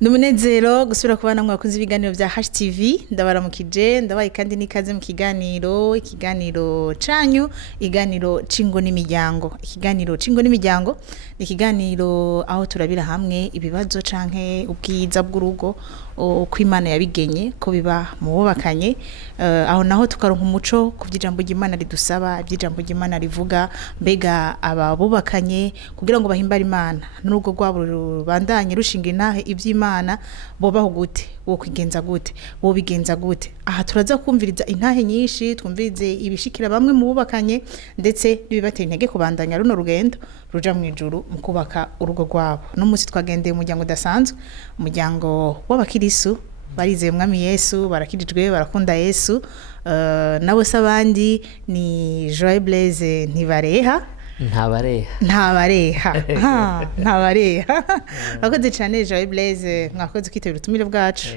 Numunezero gusubira kubana mwakoze ibiganiro vya HTV ndabaramukije ndabaye kandi nikaze mu ikiganiro canyu iganiro cingo n'imiryango ni ikiganiro aho turabira hamwe ibibazo canke ubwiza bw'urugo uko Imana yabigenye ko biba mu bubakanye aho naho tukaronka umuco ku vy'ijambo ry'Imana ridusaba ivy'ijambo ry'Imana rivuga mbega ababubakanye kugira ngo bahimbare Imana n'urugo rwabo rubandanye rushinga intahe ivy'Imana bobaho gute wo kwigenza gute bo bigenza gute aha turaza kumviriza intahe nyinshi twumvirize ibishikira bamwe mu bubakanye ndetse nibibateye intege kubandanya runo rugendo ruja mu ijuru mu kubaka urugo rwabo no munsi twagendeye umuryango udasanzwe umuryango w'abakirisu barizeye umwami Yesu barakirijwe barakunda Yesu nabo sabandi ni Joy Blaise ntabareha bakoze cyane Joy Blaise mwakoze kwitabira utumire bwacu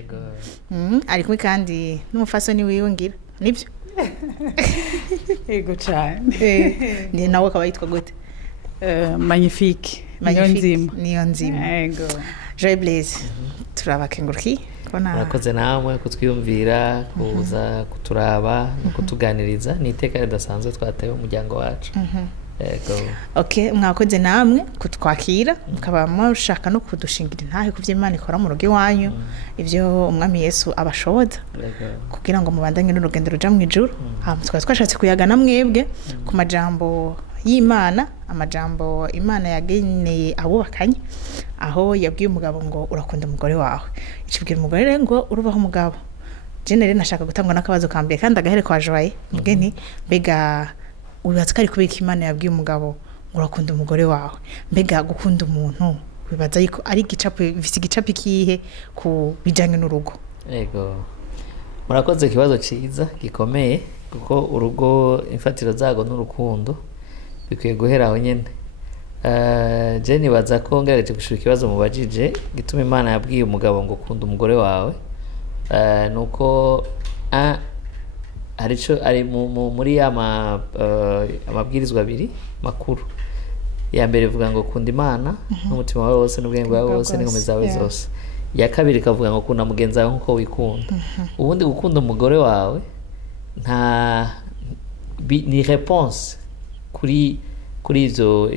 ari kumwe kandi n'umufasoni wiwe ngira nibyo Ego cyane ni nawe akaba yitwa gute Magnifique niyo nzima Ego Joy Blaise turabakenguruki murakoze namwe kutwiyumvira kuza kuturaba no kutuganiriza ni iteka ridasanzwe twatewe umuryango wacu Okay, mwakoze namwe kutwakira mukaba mushaka no kudushingira intahe ku vy'Imana ikora mu rugo iwanyu ivyo umwami Yesu abashoboza kugira ngo mubandanye n'urugendo ruja mu ijuru twashatse kuyagana mwebwe ku majambo y'Imana amajambo Imana yageneye abubakanye aho yabwiye umugabo ngo urakunda umugore wawe icibwira umugore rero ngo urubaho umugabo jenere nashaka gutangwa n'akabazo kambiye kandi agahere kwa Joye mugeni mbega ubibaza ko ari kubika Imana yabwiye umugabo urakunda umugore wawe mbega gukunda umuntu bibaza yuko ari igicapo bifise igicapo kihe ku bijanye n'urugo Ego murakoze ikibazo ciza gikomeye kuko urugo imfatiro zago n'urukundo bikwiye guhera aho nyene Jenny baza ko ngerageje gushira ikibazo mubajije gituma Imana yabwiye umugabo ngo ukunda umugore wawe nuko harico ari muri amabwirizwa abiri makuru ya mbere ivuga ngo kunda Imana n'umutima wawe wose n'ubwenge bwawe wose n'ingome zawe zose ya kabiri kavuga ngo kunda mugenzi wawe nkuko wikunda ubundi gukunda umugore wawe ni réponse kuri izo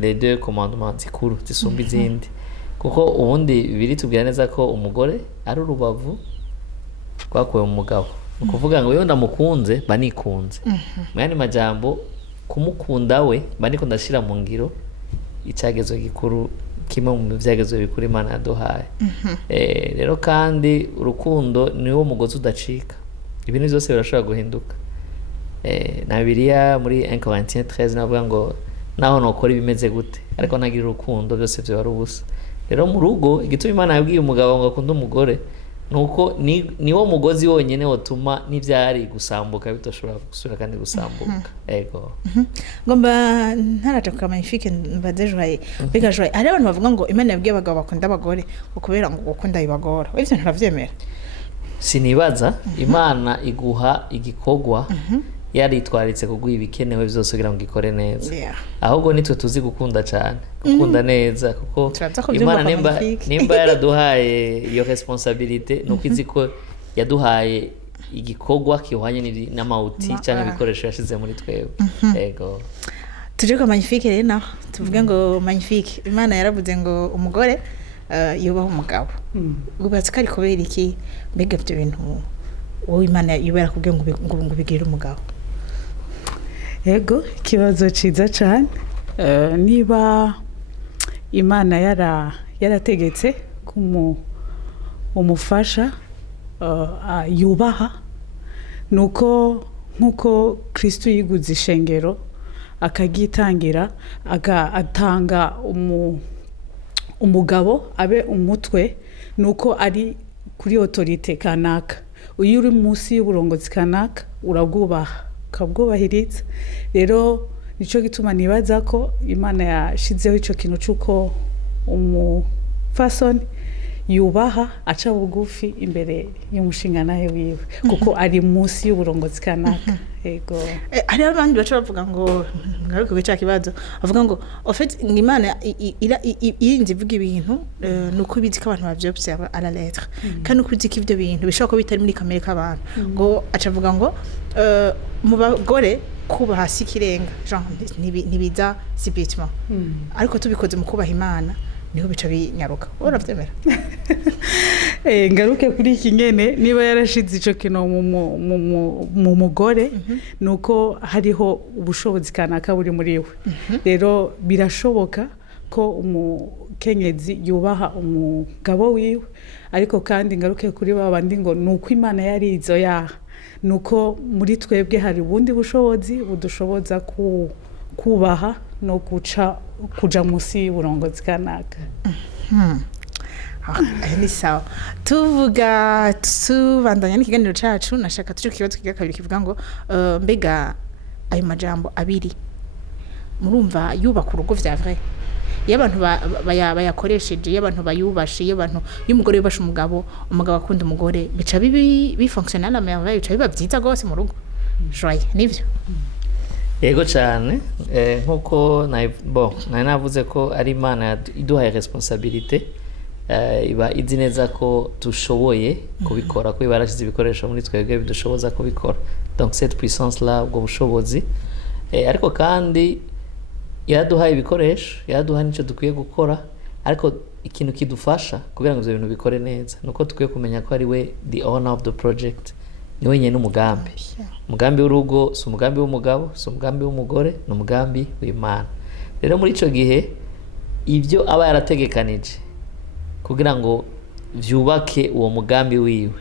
les deux commandements zikuru zisumba izindi kuko ubundi biri tubwira neza ko umugore ari urubavu kwakuwe mu mugabo ukuvuga ngo yo ndamukunze banikunze mwani majambo kumukunda we baniko ndashira mu ngiro icagezo gikuru kimwe mu vyagezo bikuru Imana yaduhaye rero kandi urukundo niwo mugozi udacika ibintu byose birashobora guhinduka na Bibiliya muri 1 Corinthiens 13 navuga ngo naho nokora ibimeze gute ariko nagira urukundo byose byo ari ubusa rero mu rugo igituma Imana yabwiye umugabo ngo akunda umugore nuko niwo mugozi wonyene wotuma n'ivyari gusambuka bitoshobora gusura kandi gusambuka ego ngomba ntaraje kwa Magnifique mbaze Joye bega Joye ari abantu bavuga ngo Imana yabwiye abagabo bakunda abagore ukubera ngo gukunda ibagora ivyo ntaravyemera sinibaza Imana iguha igikogwa yaritwaritse kuguha ibikenewe byose kugira ngo gikore neza ahubwo nitwe tuzi gukunda cyane gukunda neza kuko Imana nimba yaraduhaye iyo responsabilité nuko izi ko yaduhaye igikogwa kihwanye n'amauti cyangwa ibikoresho yashize muri twebwe ego tuje kwa Magnifique rero naho tuvuge ngo Magnifique Imana yaravuze ngo umugore yubaho umugabo ubatse kari kubera iki mbega byo bintu wowe Imana yubera kubwe ngo bigire umugabo Ego kibazo ciza cyane niba Imana yarategetse umufasha yubaha nuko nkuko Kristo yiguze ishengero akagitangira atanga umugabo abe umutwe nuko ari kuri autorité kanaka uyu uri munsi y'uburongozi kanaka uragubaha kabwubahiriza rero nico gituma nibaza ko Imana yashizeho ico kintu cyuko umufasoni yubaha aca bugufi imbere y'umushinga nawe wiwe kuko ari munsi y'uburongozi kanaka yego hari abandi baca bavuga ngo ngaruke kwica kibazo bavuga ngo en fait Imana irinzi ivuga ibintu nuko ibizi ko abantu bavyobserve à la lettre kandi uko uzi ko ivyo bintu bishobora ko bitari muri kamere k'abantu ngo aca avuga ngo mu bagore kuba hasi kirenga genre nibiza sibitement ariko tubikoze mu kubaha Imana niho bica binyaruka uravyemera ngaruke kuri iki nyene niba yarashize ico kino mu mugore nuko hariho ubushobozi kanaka buri muri we rero birashoboka ko umukenyezi yubaha umugabo wiwe ariko kandi ngaruke kuri babandi ngo nuko Imana yarizo yaha nuko muri twebwe hari ubundi bushobozi budushoboza kubaha no kuja musi y'uburongozi kanaka ni sawa tuvuga tubandanya n'ikiganiro cacu nashaka tuje kibazo kiga kabiri kivuga ngo mbega ayo majambo abiri murumva yubaka urugo vya vrai y'abantu bayakoresheje y'abantu bayubashe y'abantu y'umugore yubashe umugabo akunda umugore bica bifonctionner la merveille bica biba byiza gose mu rugo joye nivyo yego cyane nkuko nari navuze ko ari Imana iduhaye responsabilité iba izi neza ko dushoboye kubikora ko ibarashize ibikoresho muri twebwe bidushoboza kubikora donc cette puissance là ubwo bushobozi ariko kandi yaduhaye ibikoresho yaduhaye n'icyo dukwiye gukora ariko ikintu kidufasha kugira ngo ibyo bintu bikore neza nuko dukwiye kumenya ko ari we the owner of the project ni wenyine umugambi umugambi w'urugo si umugambi w'umugabo si umugambi w'umugore ni umugambi w'Imana rero muri ico gihe ibyo aba yarategekanije kugira ngo vyubake uwo mugambi wiwe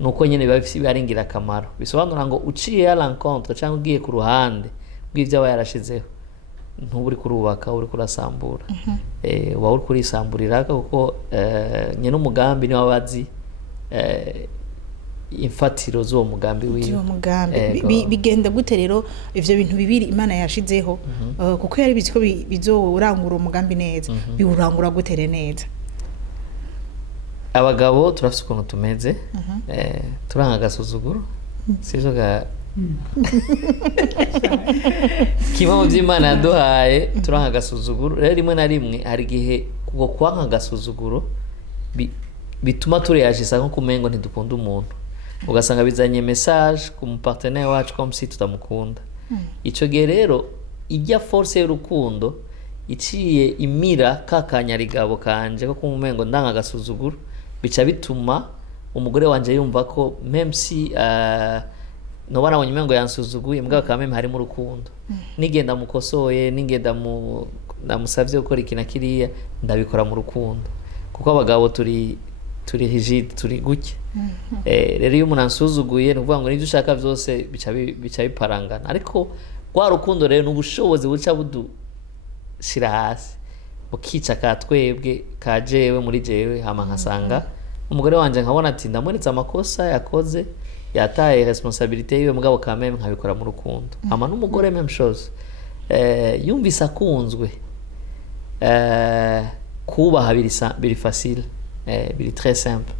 nuko nyene biba ari ingirakamaro bisobanura ngo uciye à l'encontre cyangwa ugiye ku ruhande rw'ivyo aba yarashizeho ntuburi kurubaka uri kurasambura uba uri kurisamburira kuko nyene umugambi ni wabazi imfatiro z'uwo mugambi wiwe uwo mugambi bigenda gute rero ivyo bintu bibiri Imana yashizeho kuko yari bizi ko bizorangura umugambi neza biwurangura gutere neza abagabo turafite ukuntu tumeze turanga agasuzuguro sivyo ga kiba mu by'Imana yaduhaye turanga agasuzuguro rero rimwe na rimwe hari igihe kubwo kwanga agasuzuguro bituma tureyajisa nko kumengo ntidukunda umuntu ugasanga bizanye message ku mupartenaire wacu comme si tutamukunda ico gihe rero ijya force y'urukundo iciye imira kakanyarigabo kanje ko kumumengo ndanga agasuzuguro bica bituma umugore wanje yumva ko même si no bana abonye umengo yansuzuguye mbwa kameme harimo urukundo nigenda mukosoye ningenda ndamusavye gukora ikina kiriya ndabikora mu rukundo kuko abagabo turi rigide turi guke rero iyo umuntu ansuzuguye ni ukuvuga ngo n'ibyo ushaka byose bica biparangana ariko kwa rukundo rero n'ubushobozi buca budushira hasi bukica ka twebwe ka jewe muri jewe hama nkasanga umugore wanje nkabona ati ndamweretse amakosa yakoze yataye responsabilité yiwe mugabo kameme nkabikora mu rukundo hama n'umugore même chose yumvise akunzwe kubaha biri facile biri très simple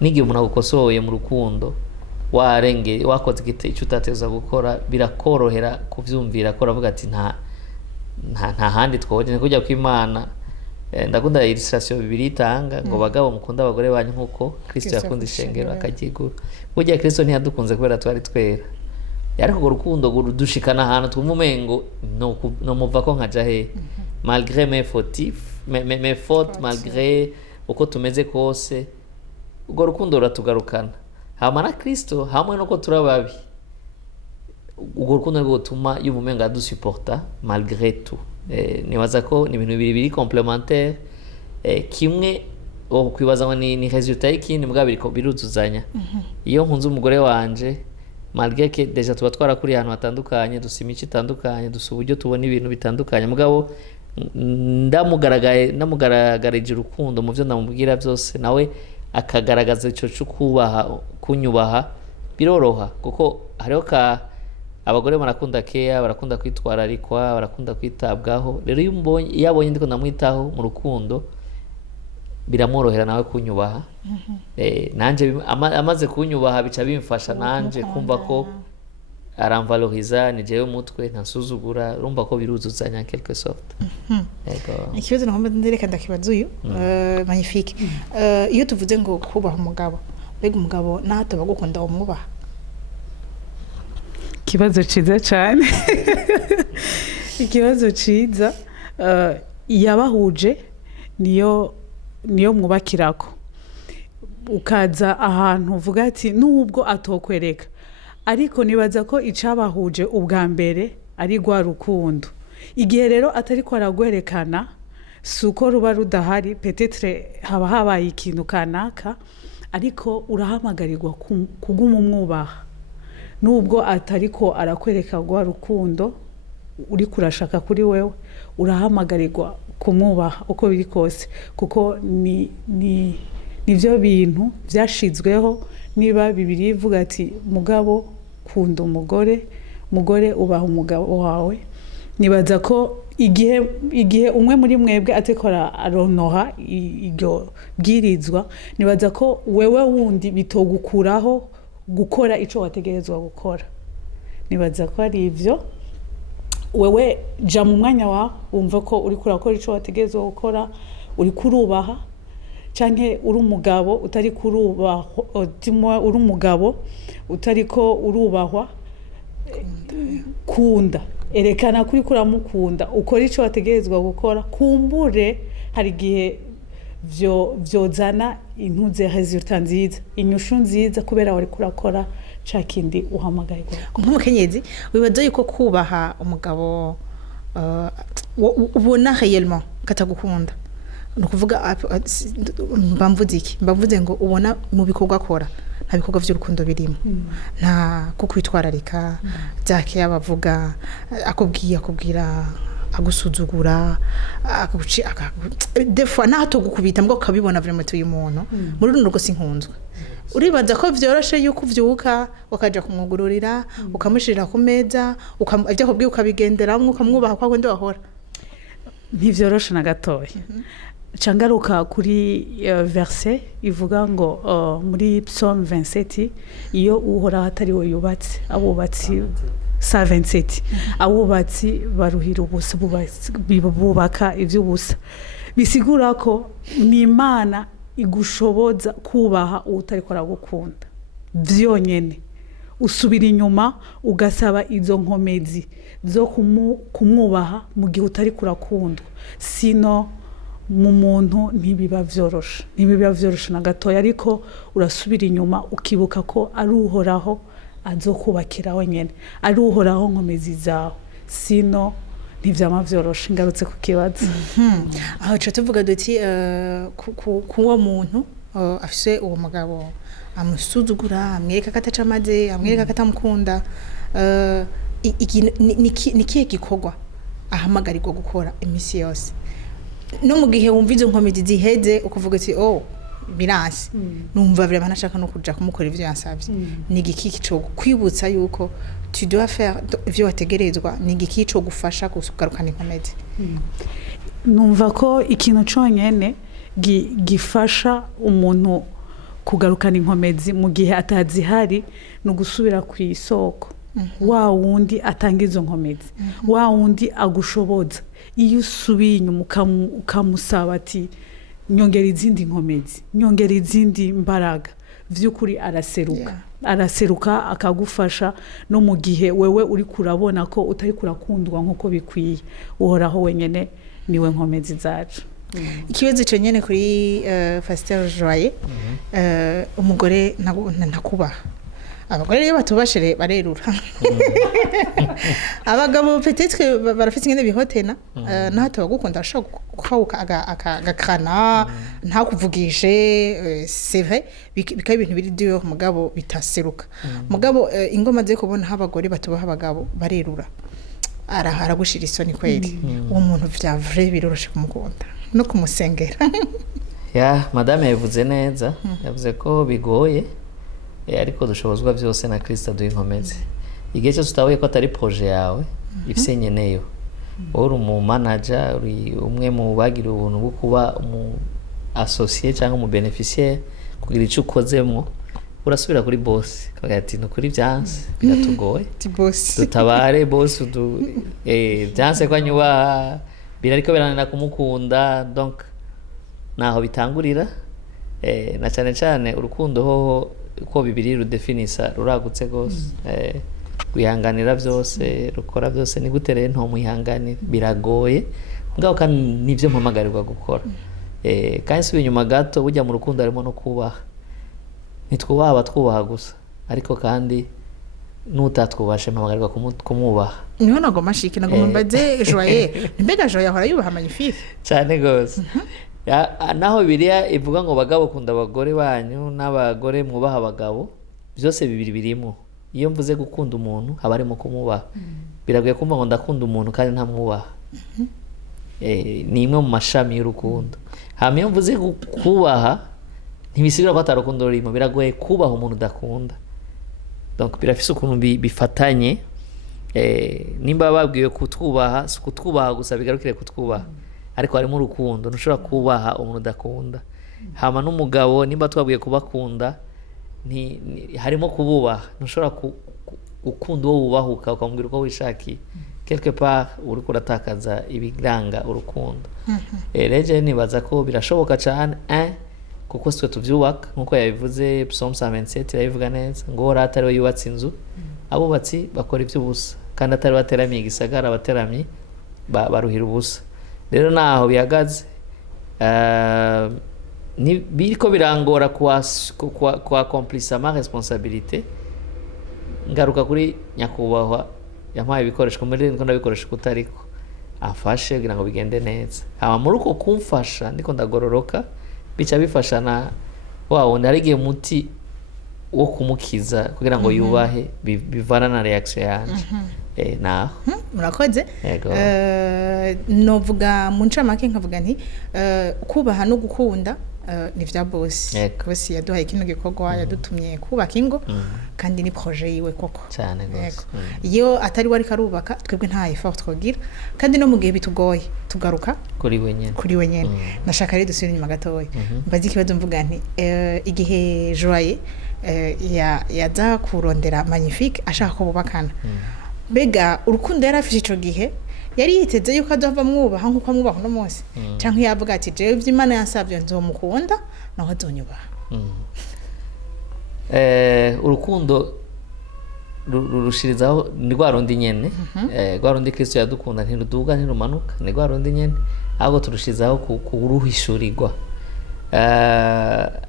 nigiye umuntu agukosoye mu rukundo wakoze icyo utateza gukora birakorohera kuvyumvira ko ravuga ati nta handi twoje kujya kw'Imana ndakunda illustration bibiri itanga ngo bagabo mukunda abagore banyu nkuko Kristo yakunda ishengero akagigura burya Kristo ntiyadukunze kubera twari twera ariko urwo rukundo rudushikana ahantu twumumengo no muva ko nkaja he malgré mes fautes malgré uko tumeze kose urwo rukundo ruratugarukana hama na Kristo hamwe nuko turababi urwo rukundo rwo gutuma y'umumenga adusuporta malgré tout nibaza ko ni ibintu bibiri complémentaire kimwe kwibaza ngo ni resultat y'ikindi mugabo biruzuzanya iyo nkunze umugore wanje malgré que déjà tuba twarakuri ahantu hatandukanye dusa imico itandukanye dusa uburyo tubona ibintu bitandukanye mugabo ndamugaragarije urukundo mu byo ndamubwira byose nawe akagaragaza ico cyo kunyubaha biroroha kuko hariho abagore barakunda care barakunda kwitwararikwa barakunda kwitabwaho rero iyo abonye ndiko ndamwitaho mu rukundo biramworohera nawe kunyubaha. Nanje amaze kunyubaha bica bimfasha nanje kumva ko aramvaloriza ni jewe mutwe ntasuzugura, urumva ko biruzuzanya quelque sorte. Ikibazo naho ndereka ndakibaza uyu magnifique. Iyo tuvuze ngo kubaha umugabo, mbega umugabo nato bagukunda umwubaha? Ikibazo ciza cyane. Ikibazo ciza. Yabahuje niyo mwubakirako, ukaza ahantu uvuga ati nubwo atokwereka, ariko nibaza ko icabahuje ubwa mbere ari rwa rukundo. Igihe rero atari ko aragwerekana, suko ruba rudahari, peut-être haba habaye ikintu kanaka, ariko urahamagarirwa kuguma umwubaha. Nubwo atari ko arakwereka rwa rukundo uri kurashaka kuri wewe, urahamagarirwa kumwubaha uko biri kose, kuko nivyo bintu vyashizweho. Niba Bibiliya ivuga ati mugabo kunda umugore, mugore ubaha umugabo wawe, nibaza ko igihe umwe muri mwebwe atekora aronoha iryo bwirizwa, nibaza ko wewe wundi bitogukuraho gukora ico wategerezwa gukora. Nibaza ko ari ivyo, wewe ja mu mwanya wa wumva ko uri kurakora ico wategerezwa gukora, uri kurubaha. Canke uri umugabo utari kurubaha, uri umugabo utari ko urubahwa, kunda, erekana kuri kuramukunda, ukora ico wategerezwa gukora. Kumbure hari igihe vyozana intuze resultat nziza, inyushu nziza, kubera wari kurakora ca kindi uhamagarirwa. Nk'umukenyezi wibaza yuko kubaha umugabo ubona réellement katagukunda? Nukuvuga mbamvuze iki? Mbamvuze ngo ubona mu bikorwa akora nta bikorwa vy'urukundo birimo, nta kukwitwararika, zake yabavuga akubwira agusuzugura, des fois nato gukubita mbwo kabibona vraiment uyu muntu muri runo rwose inkunzwe. Uribaza ko vyoroshe yuko uvyuka wakaja kumwugururira, ukamushirira ku meza, ivyo akubwiye ukabigenderamwo, ukamwubaha kwa kwende wahora? Ntivyoroshe na gatoya. Changaruka kuri verset ivuga ngo muri Psalm 27, iyo uhora hatari we yubatse, abubatsi 27, abubatsi baruhira ubusa, bubaka ivy'ubusa. Bisigura ko ni Imana igushoboza kubaha utari ko aragukunda vyonyene. Usubira inyuma ugasaba izo nkomezi zo kumwubaha mu gihe utari kurakundwa, sino mu muntu ntibiba vyoroshe na gatoya. Ariko urasubira inyuma ukibuka ko ari uhoraho azokubakira wenyene, ari uhoraho nkomezi zawe, sino ntivyama vyoroshe. Ngarutse ku kibazo aho cyo tuvuga duti kuwo muntu afise uwo mugabo amusuzugura, amwereka kataca amaze, amwereka katamukunda, ni kihe gikorwa ahamagarirwa gukora imisi yose? No mu gihe wumva izo nkomezi ziheze ukuvuga ati biransi, numva vraiment nashaka no kuja kumukora ivyo yansavye, ni igiki cyo kwibutsa yuko tu dois faire ivyo wategerezwa, ni igiki cyo gufasha kugarukana inkomezi? Numva ko ikintu conyene gifasha umuntu kugarukana inkomezi mu gihe atazihari no gusubira ku isoko. Wa wundi atanga izo nkomezi, wa wundi agushoboza. Iyo usubiye inyuma ukamusaba ati nyongera izindi nkomezi, nyongera izindi mbaraga, vy'ukuri araseruka akagufasha. No mu gihe wewe uri kurabona ko utari kurakundwa nkuko bikwiye, uhoraho wenyene niwe nkomezi zacu. Ikibazo cyo nyene kuri Pasteur Joye, umugore nakubaha, abagore rero batubashire barerura. Abagabo peut-être barafite ingene bihotena, naho tabagukunda ashaka agakana nta kuvugishe, c'est vrai bikaye ibintu biri dio mugabo bitaseruka. Mugabo ingoma ze kubona abagore batubaha abagabo barerura, aragushira isoni kweli. Uwo muntu vya vrai biroroshe kumukunda no kumusengera. Ya madame yavuze neza, yavuze ko bigoye, ariko dushobozwa byose na Kristo duha inkomezi. Igihe cyose utahuye ko atari projet yawe ifise nyeneyo, uri mu manager, uri umwe mu bagira ubuntu bwo kuba associé cyangwa umu beneficiaire kugira icyo ukozemo urasubira kuri boss kavuga ati nukuri byanse biratugoye ti boss dutabare boss byanse ko anyubaha birariko birananira kumukunda donc naho bitangurira na cyane cyane urukundo ho uko bibiri rudefinisa ruragutse gose kwihanganira byose rukora byose ni gute rero nto mwihanganira biragoye ngaho kandi nivyo mpamagarirwa gukora kandi subiye inyuma gato bujya mu rukundo harimo no kubaha nitwubaha twubaha gusa ariko kandi nutatwubashe mpamagarirwa kumwubaha niho nagoma shiki nagoma mbaze Joye mbega Joye ahora yubaha Magnifique cyane gose naho Bibiliya ivuga ngo bagabo kunda abagore banyu n'abagore mwubaha abagabo byose bibiri birimo iyo mvuze gukunda umuntu haba harimo kumwubaha biragoye kumva ngo ndakunda umuntu kandi ntamwubaha ni imwe mu mashami y'urukundo hama iyo mvuze kubaha ntibisigura ko atarukundo rurimo biragoye kubaha umuntu udakunda donc birafise ukuntu bifatanye nimba babwiwe kutwubaha si kutwubaha gusa bigarukire kutwubaha ariko harimo urukundo ntushobora kubaha umuntu udakunda hama n'umugabo nimba twabwiye kubakunda harimo kububaha ntushobora gukunda uwo wubahuka ukamubwira uko wishakiye quelque part uri kuratakaza ibiranga urukundo rero nibaza ko birashoboka cyane kuko twe tuvyubaka nkuko yabivuze Psalm 27 irabivuga neza ngo ratari we yubatse inzu abubatsi bakora iby'ubusa kandi atari bateramiye igisagara bateramye baruhira ubusa rero naho bihagaze ni biriko birangora kwa accomplissa ma responsabilité ngaruka kuri nyakubahwa yampaye ibikoreshwa muri ndiko ndabikoresha kutariko afashe kugira ngo bigende neza hama muri uko kumfasha ndiko ndagororoka bica bifasha na wundi hari igihe muti wo kumukiza kugira ngo yubahe bivana na reaction yanje naho murakoze novuga mu ncamake nkavuga nti kubaha no gukunda ni vya boss boss yaduhaye kino gikorwa yadutumye kubaka ingo kandi ni projet yiwe koko cyane gose iyo atari wari karubaka twebwe nta effort twogira kandi no mu gihe bitugoye tugaruka kuri wenyene nashaka rero dusubira inyuma gatoya mbazi ikibazo mvuga nti igihe Joye yaza kurondera Magnifique ashaka ko bubakana bega urukundo yari afite ico gihe yari yiteze yuko azava mwubaha nkuko amwubaha no munsi canke yavuga ati jewe ivy'Imana yansavye nzomukunda naho azonyubaha urukundo rurushirizaho ni rwa rundi nyene rwa rundi Kristo yadukunda ntiruduga ntirumanuka ni rwa rundi nyene ahubwo turushirizaho kuruhishurirwa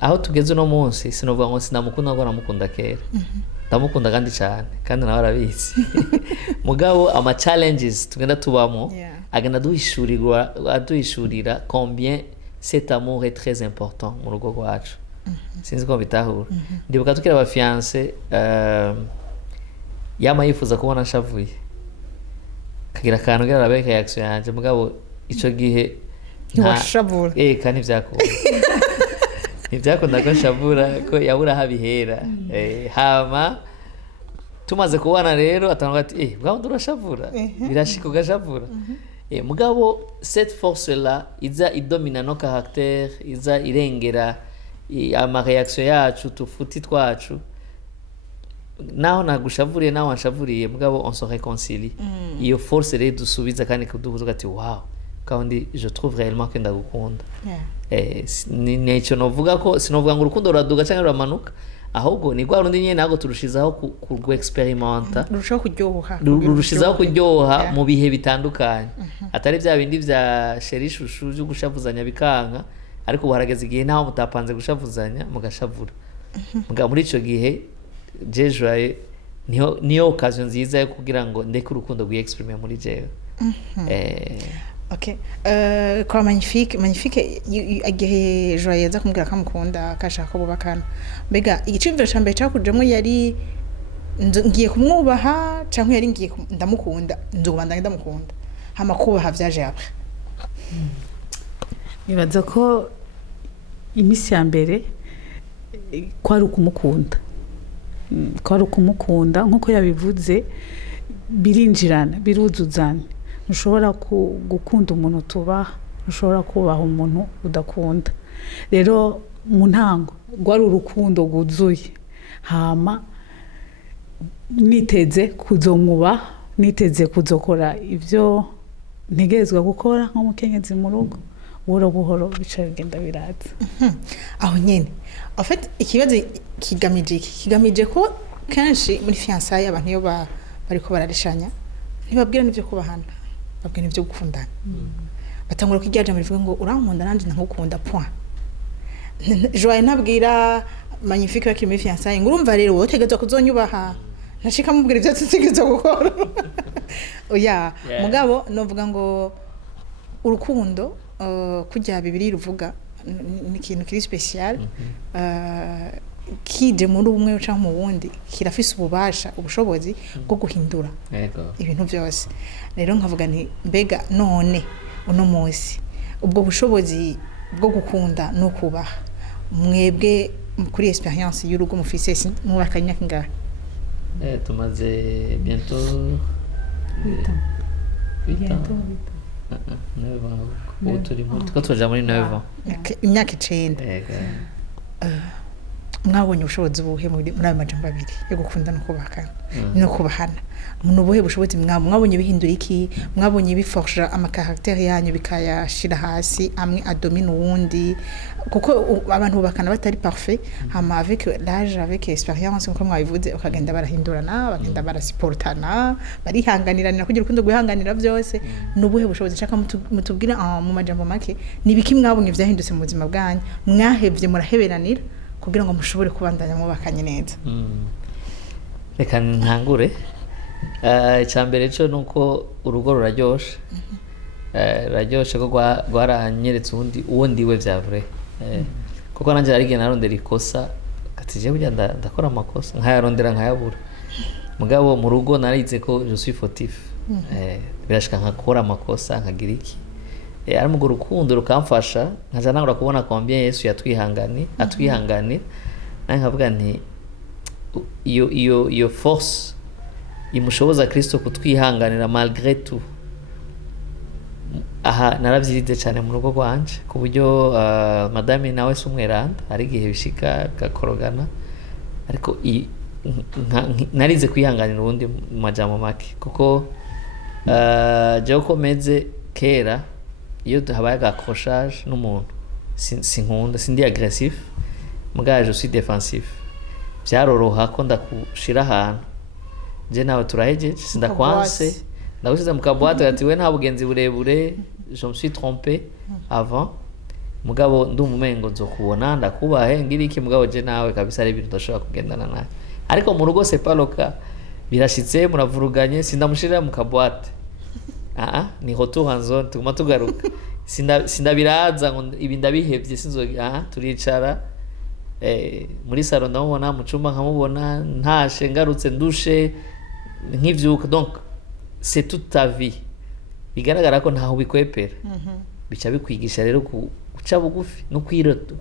aho tugeze uno munsi sinovuga ngo sinamukunda ngo namukunda kera ndamukunda kandi cyane kandi nawe arabizi mugabo ama challenges tugenda tubamo agenda aduhishurira combien cet amour est très important mu rugo rwacu sinzi ko bitahura ndibuka tukira aba fiancé yama yifuza kubona nshavuye kagira kantu gara rabeka reaction yanje mugabo ico gihe ntiwashavura kandi vyakunda ntibyakunda ko nshavura ko yabura habihera hama tumaze kubana rero atanga ati bwaho durashavura birashika ugashavura mugabo cette force là iza idomina no caractère iza irengera ama reaction yacu tufuti twacu naho nagushavuriye naho anshavuriye mugabo on se réconcilie iyo force rero dusubiza kandi kuduhuza ati wow kandi je trouve réellement que ndagukunda nico novuga ko sinovuga ngo urukundo ruraduga cyangwa ruramanuka ahubwo ni rwa rundi nyene nago turushizaho ku experimenta rurushizaho kuryoha mu bihe bitandukanye atari bya bindi vya sherishushu byo gushavuzanya bikanka ariko buharageze igihe naho mutapanze gushavuzanya mugashavura muga muri ico gihe Joye niyo occasion nziza yo kugira ngo ndeke urukundo rwi exprime muri jewe Okay. Kwa Magnifique igihe Joye yaza kumubwira ko amukunda akashaka ko bubakana mbega igicumviro ca mbere cakujemo yari ngiye kumwubaha canke yari ngiye ndamukunda nzobandanya ndamukunda hama kubaha vyaje apa nibaza ko imisi ya mbere kwari ukumukunda nkuko yabivuze birinjirana biruzuzana ntushobora gukunda umuntu tubaha ntushobora kubaha umuntu udakunda rero mu ntango rwari urukundo rwuzuye hama niteze kuzomwuba niteze kuzokora ibyo ntegerezwa gukora nk'umukenyezi mu rugo buhoro buhoro bica bigenda biraza aho nyene en fait ikibazo kigamije ko kenshi muri fiançailles abantu iyo bariko bararishanya ntibabwira n'ivyo kubahana babwira n'ivyo gukundana batangura kwigaja muri vuga ngo urankunda nanje nkukunda point joye nabwira magnifique bakiri muri fiançailles ngo urumva rero wowe utegerezwa kuzonyubaha nashika mubwira ivyo tutegerezwa gukora oya mugabo novuga ngo urukundo kujya bibiri ruvuga ni ikintu kiri special kije muri umwe uca mu wundi kirafise ububasha ubushobozi bwo guhindura ibintu byose rero nkavuga nti mbega none uno munsi ubwo bushobozi bwo gukunda no kubaha mwebwe kuri experience y'urugo mufise mu bakanya kingahe tumaze bientôt 8 ans ubu turi tuja muri 9 ans imyaka 9 mwabonye ubushobozi buhe muri ayo majambo abiri yo gukunda no kubakana no kubahana nubuhe bushobozi mwabonye bihindura iki mwabonye biforja amakaraktere yanyu bikayashira hasi amwe adomine uwundi kuko abantu bakana batari parfait hama avec l'âge avec expérience nko mwabivuze ukagenda barahindurana bagenda barasiportana barihanganirana kugira urukundo guhanganira byose nubuhe bushobozi nshaka mutubwira mu majambo make nibiki mwabonye vyahindutse mu buzima bwanyu mwahevye muraheberanira kugira ngo mushobore kubandanya mubakanye neza reka ntangure icyambere cyo nuko urugo ruraryoshe ruraryoshe ko rwaranyeretse uwo ndiwe vya vrai kuko nanje ari gena narondera ikosa katije burya ndakora amakosa nkayarondera nkayabura mugabo mu rugo narize ko je suis fautif birashika nkakora amakosa nkagira iki ari mu rukundo rukamfasha nkaja nangura kubona combien Yesu atwihanganira nkavuga nti iyo force imushoboza Kristo kutwihanganira malgré tout aha naravyirize cyane mu rugo rwanje ku buryo madame nawe sumweranda ari gihe bishika gakorogana ariko narize kwihanganira ubundi mu majambo make kuko je komeze kera iyo habaye accrochage n'umuntu sinkunda sindi agressif mugaje je suis défensif byaroroha ko ndakushira ahantu je nawe turahejeje sindakwanse ndagushize mu kabwate ati we nta bugenzi burebure je me suis trompé avant mugabo ndumumengo nzokubona ndakubahe ngira iki mugabo je nawe kabisa ari ibintu ndashobora kugendana nawe ariko mu rugo c'est pas le cas birashitse muravuruganye sindamushirira mu kabwate ni retour en zone tuguma tugaruka sindabiraza ngo ibi ndabihevye sinzoga turicara muri salon ndamubona mu cumba nkamubona ntashe ngarutse ndushe nkivyuka donc c'est toute ta vie bigaragara ko ntaho bikwepera bica bikwigisha rero guca bugufi no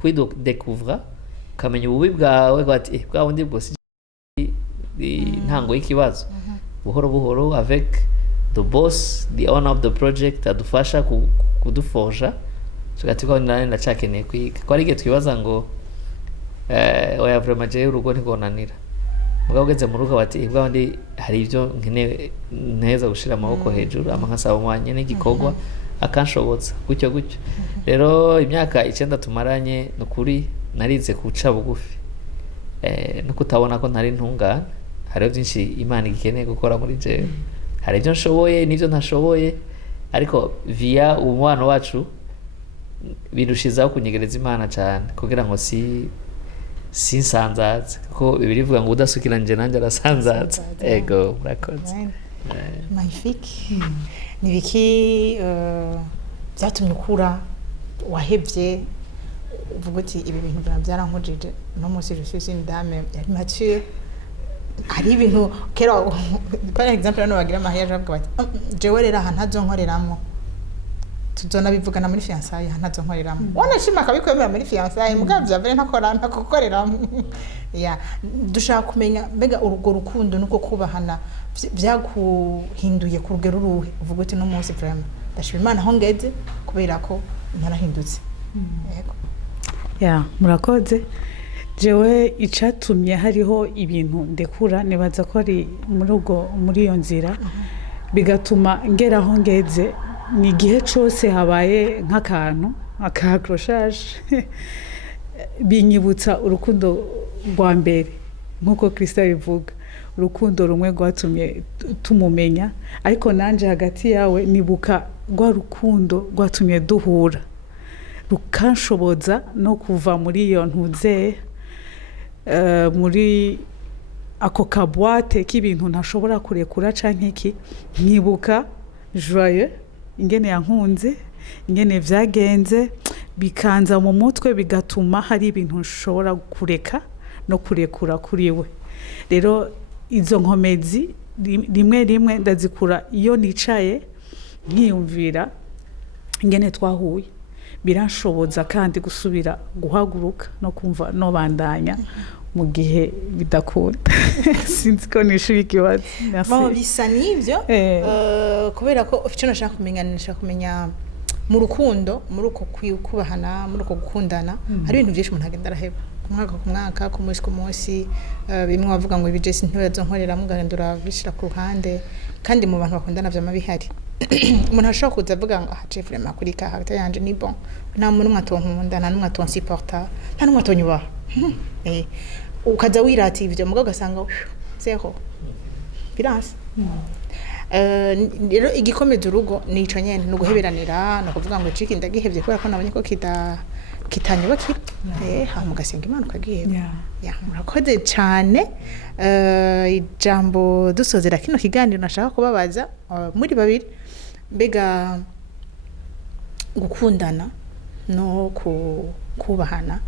kwidécouvrir ukamenya ububi bwawe ati bwa bundi bwose ntango y'ikibazo buhoro buhoro avec the boss the owner of the project adufasha kuduforja tugati ko ndacakeneye kwiga ko ari gihe twibaza ngo oya vraiment je urugo ntigonanira mugabo ugeze mu rugo bati bwa ndi hari ibyo nkeneye neza gushira amaboko hejuru amankasaba mwanye n'igikorwa akanshobotsa gutyo rero imyaka 9 tumaranye nukuri narize kuca bugufi no kutabona ko ntari ntungana hari byinshi Imana ikeneye gukora muri je hari ibyo nshoboye n'ibyo ntashoboye ariko via umwana wacu birushizaho kunyegereza Imana cyane kugira ngo sinsanzaza ko birivuga ngo udasukira nje nanje arasanzaza ego murakoze magnifique nibiki byatumye ukura wahevye uvuga uti ibi bintu byarankujije no munsi je suis une dame yari mature hari ibintu kera par exemple hano bagira mariage bavuga bati jewe rero aha ntazonkoreramo tuzona bivugana muri fiançailles ntazonkoreramo wanashima kabikwemera muri fiançailles mugavya vere ntakora ntakukoreramo ya dushaka kumenya mbega urugo rukundo nuko kubahana byaguhinduye ku rugero ruhe uvuga uti no munsi vraiment ndashima Imana aho ngeze kubera ko narahindutse yego ya murakoze jewe icatumye hariho ibintu ndekura nibaza ko ari muri iyo nzira bigatuma ngeraho ngeze ni igihe cyose habaye nk'akantu akahakroshaje binyibutsa urukundo rwa mbere nk'uko Krista bivuga urukundo rumwe rwatumye tumumenya ariko nanje hagati yawe nibuka rwa rukundo rwatumye duhura rukanshoboza no kuva muri iyo ntuze muri ako kabwate k'ibintu ntashobora kurekura canke iki nkibuka joyeux ingene yankunze ingene vyagenze bikanza mu mutwe bigatuma hari ibintu nshobora kureka no kurekura kuri we rero izo nkomezi rimwe ndazikura iyo nicaye nkiyumvira ingene twahuye biranshoboza kandi gusubira guhaguruka no kumva no bandanya mu gihe bidakunda sinzi ko nishuye ikibazo mama bisa n'ivyo kubera ko icyo nashaka kumenya mu rukundo muri uko kubahana muri uko gukundana hari ibintu byinshi umuntu agenda araheba umwaka ku mwaka ku munsi ku munsi bimwe bavuga ngo ibijesi ntibazo nkorera mugahindura bishira ku ruhande kandi mu bantu bakundana vyama bihari umuntu ashobora kuza avuga ngo aha Jeff vraiment kuri ka hagati yanje ni bon nta muntu mwatonkunda nta numwe atonsupporta nta numwe atonyubaha ukaza wirata ivyo mugabo gasanga zero birance rero igikomeza urugo nico nyene no guheberanira no kuvuga ngo ciki ndagihevye kubera ko nabonye ko kitanyubakira ha mugasenga Imana ukagiheba ya murakoze cyane ijambo dusozera kino kiganiro nashaka kubabaza muri babiri mbega gukundana no kubahana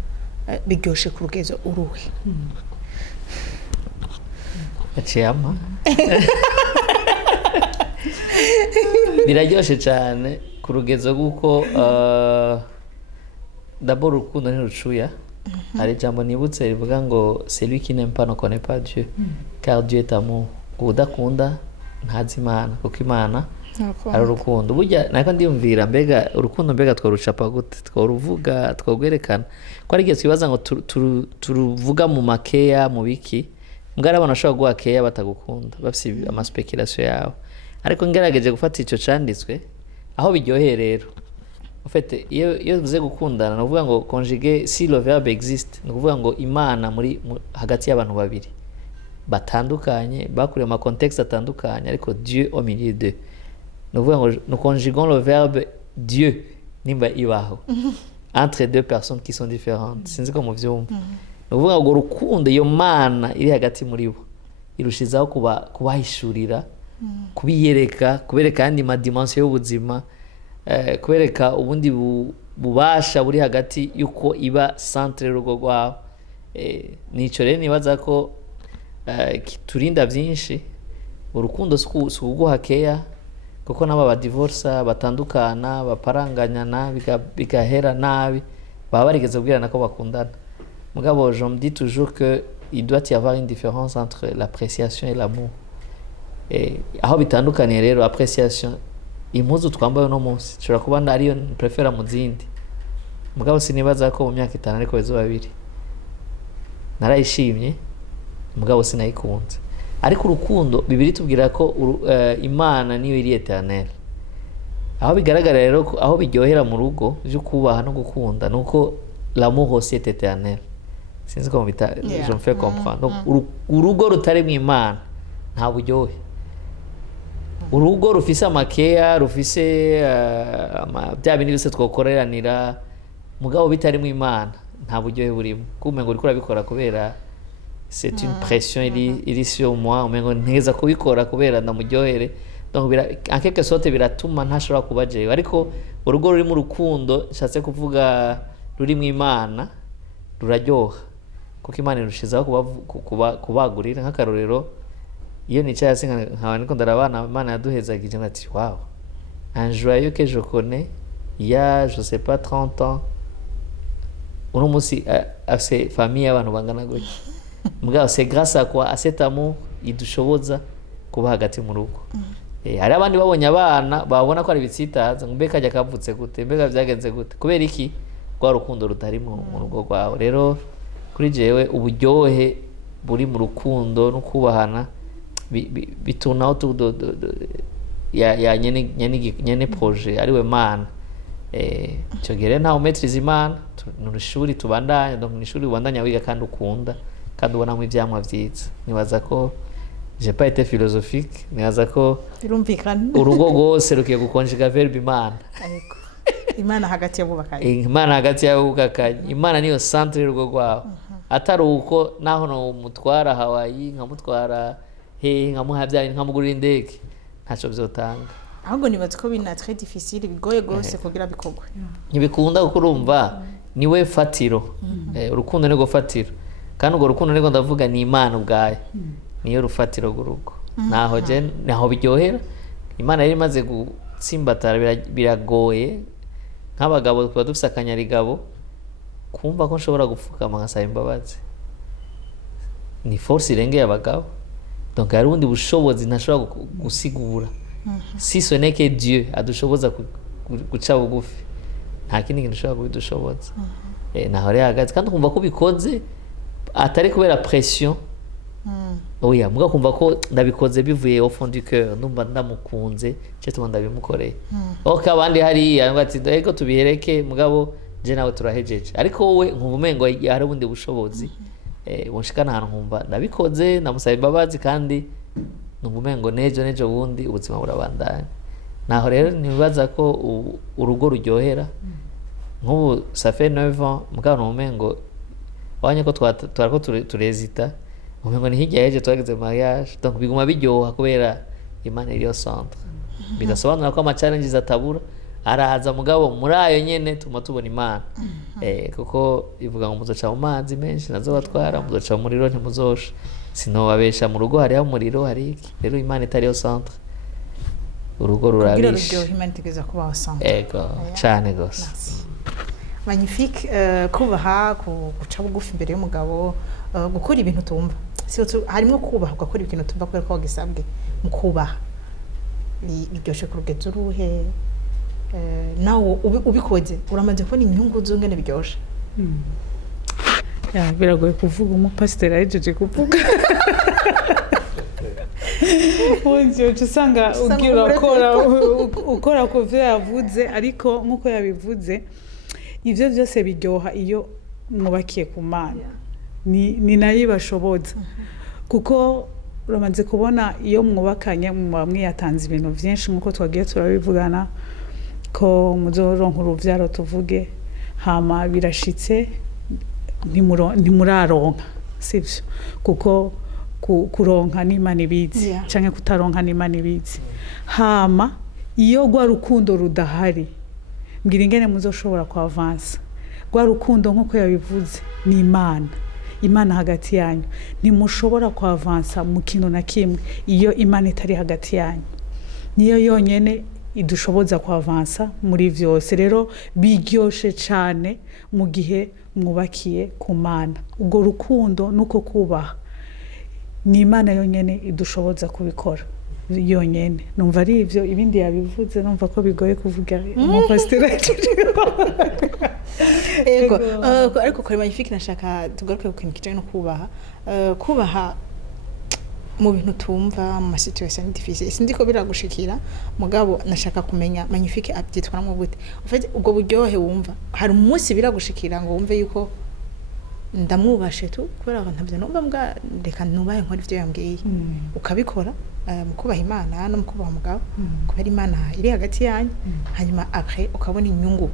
biryoshe ku rugezo uruhe aciyama biraryoshe cyane ku rugezo rw'uko d'abord urukundo ntirucuya hari ijambo nibutse rivuga ngo celui qui n'aime pas ne connaît pas Dieu car Dieu est amour udakunda ntazi Imana kuko Imana ari urukundo burya nako ndiyumvira mbega urukundo mbega twarucapa gute twaruvuga twagwerekana ko ari igihe twibaza ngo turuvuga mu makeya mu biki mbwari abantu bashobora guha keya batagukunda bafise amaspekulation yawe ariko ngerageje gufata ico canditswe aho biryoheye rero en fait iyo uze gukundana no kuvuga ngo conjuguer si le verbe existe no kuvuga ngo Imana muri hagati y'abantu babiri batandukanye bakuriye mu contexte atandukanye ariko Dieu au milieu d'eux no kuvuga ngo nous conjuguons le verbe Dieu nimba ibaho entre deux personnes qui sont différentes sinzi ko muvyumva no kuvuga ngo rukundo iyo Mana iri hagati muri bo irushizaho kubahishurira kubiyereka kubereka andi ma dimension y'ubuzima kubereka ubundi bubasha buri hagati yuko iba centre rugo rwabo nico rero nibaza ko turinda byinshi urukundo suguha keya kuko naba ba divorce batandukana baparanganyana bigahera nabi baba barigeze kubwirana ko bakundana mugabo je me dis toujours que il doit y avoir une différence entre l'appréciation et l'amour aho bitandukaniye rero appréciation impuzu twambaye no munsi nshobora kuba ariyo prefera mu zindi mugabo sinibaza ko mu myaka 5 ariko bezo babiri narayishimye mugabo sinayikunze ariko urukundo bibiri tubwira ko Imana niyo iri eternel aho bigaragara rero aho biryohera mu rugo byo kubaha no gukunda nuko l'amour aussi est éternel sinzi ko je me fais comprendre urugo rutari mu Imana nta buryohe urugo rufise amakeya rufise bya bintu byose twokoreranira mugabo bitari mu Imana nta buryohe burimo kumengo uriko urabikora kubera c'est une pression iri sur moi umengo nteza kubikora kubera ndamuryohere donc en quelque sorte biratuma ntashobora kuba jewe ariko urugo ruri mu rukundo nshatse kuvuga ruri mu Imana ruraryoha kuko Imana irushizaho kubagurira nk'akarorero iyo nicaye hasi nkaba niko ndarabana Imana yaduhezagije ati wow un joyeux que je connais il y a je sais pas 30 ans uno musi afise famille y'abantu bangana gutya mugabo c'est grâce à quoi à cet amour idushoboza kuba hagati mu rugo hari abandi babonye abana babona ko ari bitsitaza ngo mbeka ajya kavutse gute mbeka byagenze gute kubera iki rwa rukundo rutari mu rugo rwawe. Rero kuri jewe uburyohe buri mu rukundo no kubahana bitunaho ya nyene projet ariwe Mana. Icyo gihe ntawe umetriza Imana, ni ishuri tubandanya, donc ni ishuri ubandanya wiga kandi ukunda kandi ubonamo ivyamwa vyiza. Nibaza ko j'ai pas été philosophique, nibaza ko birumvikana urugo rwose rukiye gukonjega verbe Imana. ariko Imana hagati y'abubakanye, Imana hagati y'abubakanye, Imana niyo centre y'urugo rwawe. Atari uko naho no mutwara Hawaii nkamutwara nkamuha bya nkamugurira indege ntaco bizotanga. ahubwo nibaza ko bina très difficile, bigoye gose kugira bikogwe. Ntibikunda kuko urumva niwe fatiro. Urukundo nirwo fatiro, kandi urwo rukundo nirwo ndavuga ni Imana ubwayo, niyo rufatiro rw'urugo. Naho biryohera. Imana yari imaze gutsimbatara, biragoye nk'abagabo tuba dufise akanyarigabo kumva ko nshobora gupfukama nkasaba imbabazi, ni force irengeye abagabo. Donc hari ubundi bushobozi ntashobora gusigura, si ce n'est que Dieu adushoboza guca bugufi, nta kindi kintu ushobora kubidushoboza. Naho rero hagati kandi kumva ko bikoze atari kubera pression. Oya, muga kumva ko ndabikoze bivuye au fond du cœur, ndumva ndamukunze cyo tuma ndabimukoreye. Ok, abandi hariya ngati ego tubihereke, mugabo je nawe turahejeje, ariko wowe nkumva umengo hari ubundi bushobozi bunshikana ahantu nkumva ndabikoze, ndamusaba imbabazi kandi numva umengo nejo bundi ubuzima burabandanya. Naho rero nibaza ko urugo ruryohera. Nk'ubu ça fait 9 ans, mugabo numengo wanye ko twarako turezita, umengo ni hirya yeje twageze mariage, donc biguma biryoha kubera Imana iriyo centre. Bigasobanura ko ama challenges atabura araza, mugabo muri ayo nyene tuma tubona Imana. Kuko ivuga ngo muzoca mu mazi menshi nazobatwara, muzoca mu muriro ntimuzosha. Sinobabesha, mu rugo hariho umuriro, hari iki. Rero Imana itariyo centre, urugo rurabisha. Kugira ururyohe Imana itegeza kubaho centre. Ego cane gose. Magnifique. Kubaha, guca bugufi imbere y'umugabo, gukora ibintu tumva, harimo kubaha ugakora ibintu tumva kubera ko wagisabwe mu kubaha. Biryoshe ku rugezo uruhe? Nawe ubikoze uramaze kubona inyungu zungene biryoshe? Biragoye kuvuga, umupasiteri ahejeje kuvuga. Uburyo usanga ugira ukora ku byo yavuze, ariko nk'uko yabivuze ibyo byose biryoha iyo mwubakiye ku Mana, ni nayo ibashoboza. Kuko uramaze kubona iyo mwubakanye muba mwiyatanze ibintu byinshi, nk'uko twagiye turabivugana ko muzoronka uruvyaro, tuvuge hama birashitse ntimuraronka, sivyo? Kuko kuronka n'Imana ibizi, canke kutaronka n'Imana ibizi. Hama iyo rwa rukundo rudahari, mbwira ingene muzoshobora kuavansa. Rwa rukundo nk'uko yabivuze ni Imana hagati yanyu, ntimushobora kuavansa mu kintu na kimwe iyo Imana itari hagati yanyu. Niyo yonyene idushoboza kuavansa muri vyose. Rero biryoshe cane mu gihe mwubakiye ku Mana. Ubwo rukundo nuko kubaha ni Imana yonyene idushoboza kubikora yonyene. Numva ari ivyo, ibindi yabivuze numva ko bigoye kuvuga umupasiteri. Ego, ariko kuri Magnifique nashaka tugaruke ku kintu kijanye no kubaha. Kubaha mu bintu tumva mu situation difficile, sindi ko biragushikira, mugabo nashaka kumenya Magnifique abyitwaramo gute. Ufite ubwo buryohe wumva, hari umunsi biragushikira ngo wumve yuko ndamwubashe tu kubera ko ntabyo numva mbwa reka nubahe nkora ivyo yambwiye, ukabikora mu kubaha Imana no mu kubaha umugabo, kubera Imana iri hagati yanyu, hanyuma après ukabona inyungu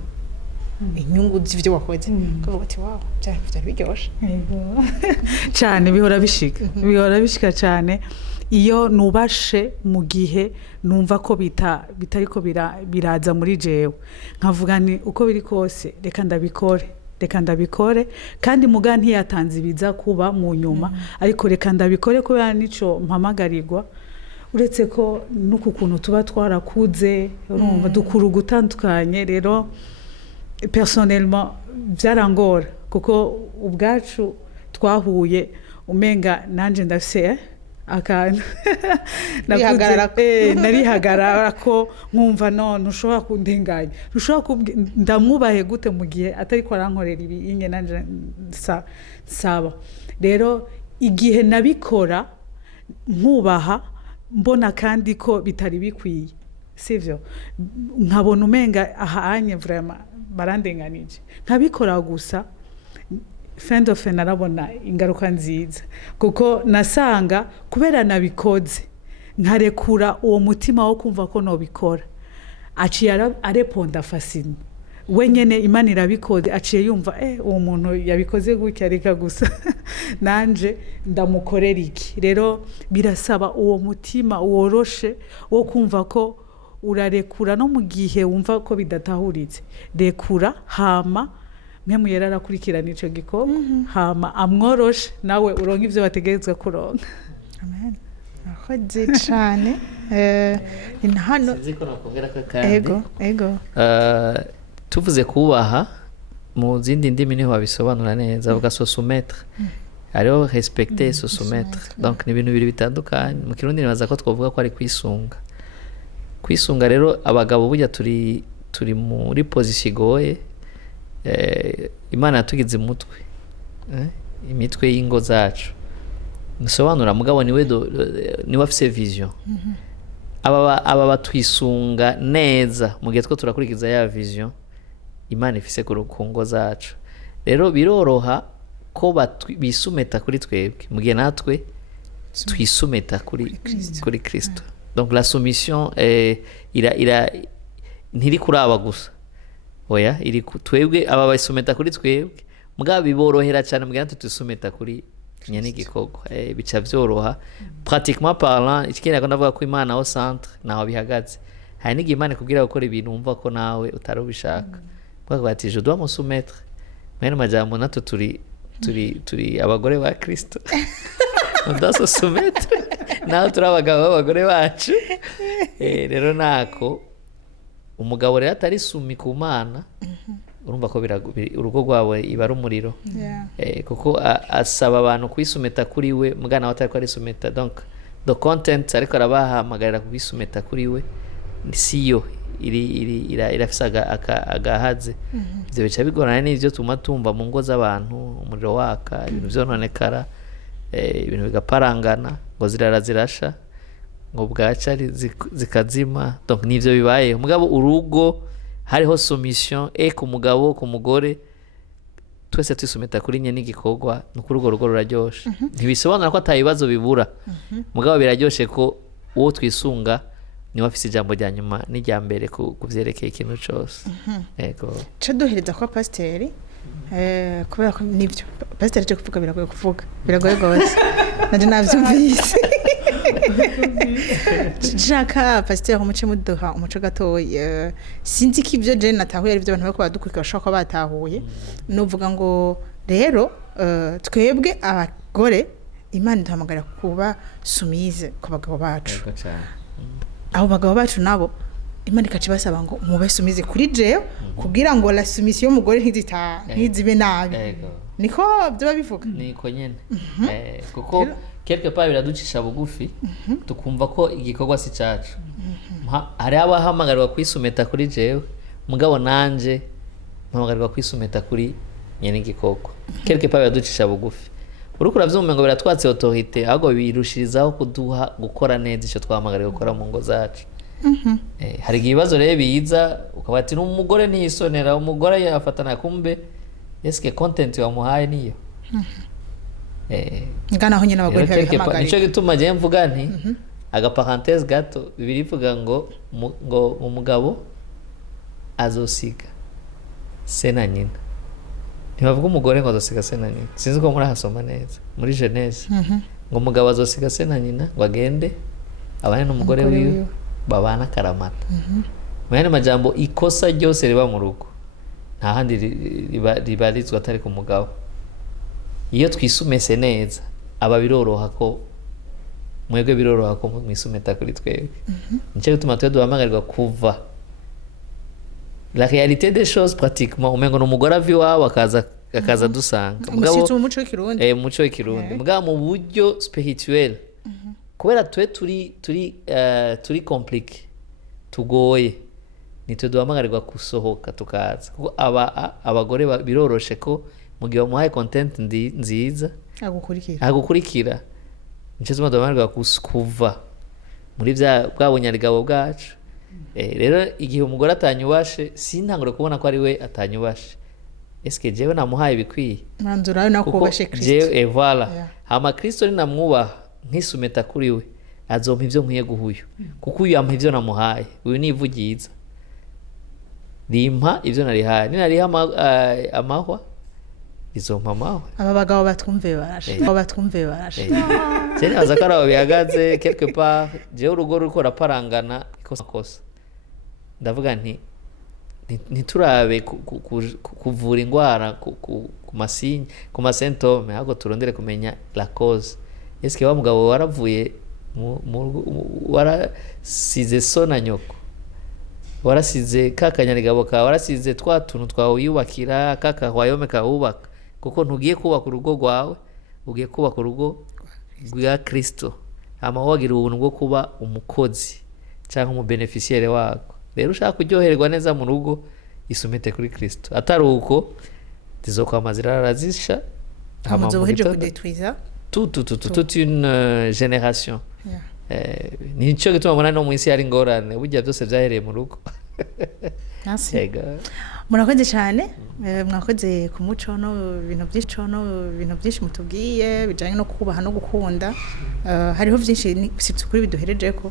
z'ivyo wakoze, ukavuga ati wow, byari biryoshe cyane. Bihora bishika cyane iyo nubashe mu gihe numva ko bitariko biraza muri jewe, nkavuga ni uko biri kose reka ndabikore kandi muga ntiyatanze ibiza kuba mu nyuma, ariko reka ndabikore kubera nico mpamagarirwa. Uretse ko nuko kuntu tuba twarakuze, urumva dukuru gutandukanye. Rero personnellement byarangora kuko ubwacu twahuye umenga nanje ndafise akantu Wihagararako. narihagarara ko nkumva none ushobora kundenganya ndamwubahe gute mu gihe atari ko arankorera ibi inge nanje saba rero igihe nabikora nkubaha mbona kandi ko bitari bikwiye sivyo nkabona umenga ahanye vraiment barandenganije nkabikora gusa friend of narabona ingaruka nziza kuko nasanga kubera nabikoze nkarekura uwo mutima wo kumva ko no bikora aciye areponda fasine wenyene Imana irabikoze aciye yumva uwo muntu yabikoze gutya reka gusa nanje ndamukorera iki rero birasaba uwo mutima woroshe wo kumva ko urarekura no mu gihe wumva ko bidatahuritse rekura hama mwemu yararakurikirana ico gikorwa hama amworoshe nawe uronka ivyo bategerezwa kuronka amen akoze cyane hano sinzi ko nakubwira ko kandi ego tuvuze kubaha mu zindi ndimi niho babisobanura neza bavuga soumettre ariho respecter soumettre donc ni ibintu bibiri bitandukanye mu kirundi nibaza ko twavuga ko ari kwisunga rero abagabo burya turi muri position igoye Imana yatugize umutwe imitwe y'ingo zacu nisobanura mugabo niwe afise vision aba batwisunga neza mu gihe two turakurikiza ya vision Imana ifise ku ngo zacu rero biroroha ko bisumeta kuri twebwe mu gihe natwe twisumeta kuri Kristo donc la soumission ntiri kuraba gusa oya iri twebwe aba basumeta kuri twebwe mugabo biborohera cyane mu gihe natwe twisumeta kuri n'igikorwa bica byoroha pratiquement parlant ikindi ndavuga ko Imana au centre naho bihagaze hari n'igihe Imana kugira gukora ibintu wumva ko nawe utari ubishaka bwa bati je dois me soumettre mais majambo nato turi abagore ba Kristo ndaso soumettre naho turi abagabo b'abagore bacu rero nako umugabo rero atari sumi ku Mana urumva ko urugo rwawe iba ari umuriro kuko asaba abantu kwisumeta kuri we mugana nawe atari ko ari sumeta donc the content ariko arabahamagarira kwisumeta kuri we siyo irafise agahaze ivyo bica bigorana n'ivyo tuma tumva mu ngo z'abantu umuriro waka ibintu vyononekara ibintu bigaparangana ngo zirara zirasha ngo bwaca zikazima donc nivyo bibaye mugabo urugo hariho soumission ku mugabo ku mugore twese twisumeta kuri nye n'igikorwa nuko urugo ruraryoshe ntibisobanura ko atabibazo bibura mugabo biraryoshe ko uwo twisunga niwe afise ijambo rya nyuma n'irya mbere kuvyerekeye ikintu cose yego ca duhereza kwa pasiteri kubera ko nivyo pasiteri cyo kuvuga biragoye gose nanje navyumvise Jaka pasiteri umuce muduha umuco gatoya sinzi ko ivyo je natahuye ari byo abantu bako badukurika bashaka ko batahuye novuga ngo rero twebwe abagore Imana iduhamagara kuba sumize ku bagabo bacu abo bagabo bacu nabo Imana ikacibasaba ngo mube sumize kuri je kugira ngo la soumission y'umugore ntizibe nabi niko byo bivuga niko nyene kuko quelque part biraducisha bugufi tukumva ko igikorwa si cacu hari abahamagarwa kwisumeta kuri jewe mugabo nanje mpamagarwa kwisumeta kuri nyene igikorwa quelque part biraducisha bugufi uriko uravyumva ngo biratwatse autorité ahubwo birushirizaho kuduha gukora neza ico twahamagariwe gukora mu ngo zacu hari ibibazo rero biza ukabati n'umugore ntiyisonera umugore yafatana kumbe eske content wamuhaye niyo ngana aho nyine abagore babihamagara nico gituma je mvuga nti aga parenthèse gato birivuga ngo umugabo azosiga se na nyina ntibavuga umugore ngo azosiga se na nyina sinzi ko muri hasoma neza muri Genèse ngo umugabo azosiga se na nyina ngo agende abane n'umugore wiwe babana karamata mu yandi majambo ikosa ryose riba mu rugo nta handi ribarizwa atari ku mugabo iyo twisumese neza aba biroroha ko mwebwe biroroha ko mwisumeta kuri twebwe nico gituma twe duhamagarirwa kuva la réalité des choses pratiquement umengo n'umugore avi wawe akaza dusanga mugabo umuco w'ikirundi umuco w'ikirundi mugabo mu buryo spirituel kubera turi complique tugoye nitwe duhamagarirwa gusohoka tukaza kuko abagore biroroshe ko mu gihe bamuhaye content nziza agukurikira nico zuma duhamagarirwa kuva muri bwa bunyarigabo bwacu. Rero igihe umugore atanyubashe sintangure kubona ko ari we atanyubashe, eske jewe namuhaye bikwiye manzura no kubashe Kristo voilà hama Kristo ni namwubaha nkisumeta kuri we azompa ivyo nkwiye guhuyo kuko uyu yampa ivyo namuhaye, uyu nivugiza rimpa ivyo narihaye, ninariha amahwa izompa amahwa. aba bagabo batwumve barashe cyane azakara babihagaze quelque part jewe urugo ruko raparangana ikosa ndavuga nti ntiturabe kuvura ingwara ku masinye ku masentome ahubwo turondere kumenya la cause. Eske wa mugabo waravuye warasize so na nyoko, warasize kakanyarigabo ka, warasize twa tuntu twawe yubakira kaka wayome ka ubaka, kuko ntugiye kubaka urugo rwawe, ugiye kubaka urugo rwa Kristo. Hama wagira ubuntu bwo kuba umukozi cyangwa umubeneficiaire wako. Rero ushaka kuryoherwa neza mu rugo isumete kuri Kristo, atari uko tizokwamazira arazisha amazoheje kudetwiza toute une génération. Nico gituma mbona no mu isi ari ngorane burya byose byahereye mu rugo. Murakoze cyane, mwakoze ku muco no ibintu byinshi mutubwiye bijanye no kubaha no gukunda. Hariho byinshi sitse kuri biduhereje ko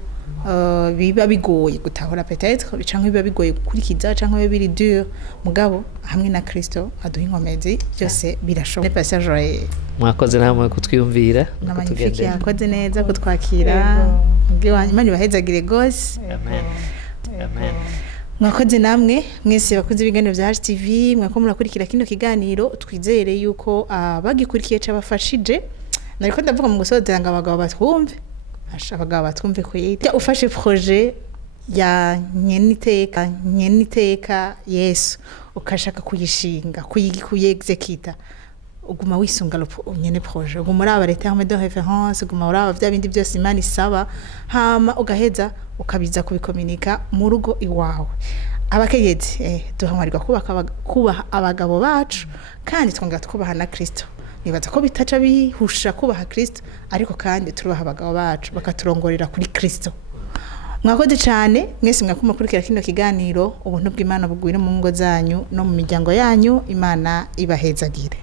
biba bigoye gutahura peut-être bicanke biba bigoye gukurikiza canke biri dur, mugabo hamwe na Kristo aduha inkomezi byose birashoboka. Passage mwakoze namwe kutwiyumvira na magnifique yakoze neza kutwakira bwiwanyu Imana ibahezagire gose. Amen. Amen. Mwakoze namwe mwese bakoze ibiganiro bya HTV, mwako murakurikira kino kiganiro, twizere yuko abagikurikiye cabafashije. Nariko ndavuga mu gusozera ngo abagabo batwumve, abagabo batwumve ko yita ufashe projet ya nyeniteka Yesu ukashaka kuyishinga kuyexecute, uguma wisunga nyene projet, uguma uraba leta de référence, uguma uraba vya bindi byose Imana isaba, hama ugaheza ukabiza kubikomunika mu rugo iwawe. Abakenyezi duhamarirwa kubaha abagabo bacu kandi twongera twubaha na Kristo. Nibaza ko bitaca bihusha kubaha Kristo, ariko kandi turubaha abagabo bacu bakaturongorera kuri Kristo. Mwakoze cyane mwese mwakuma kurikira kino kiganiro, ubuntu bw'Imana bugwire mu ngo zanyu no mu miryango yanyu. Imana ibahezagire.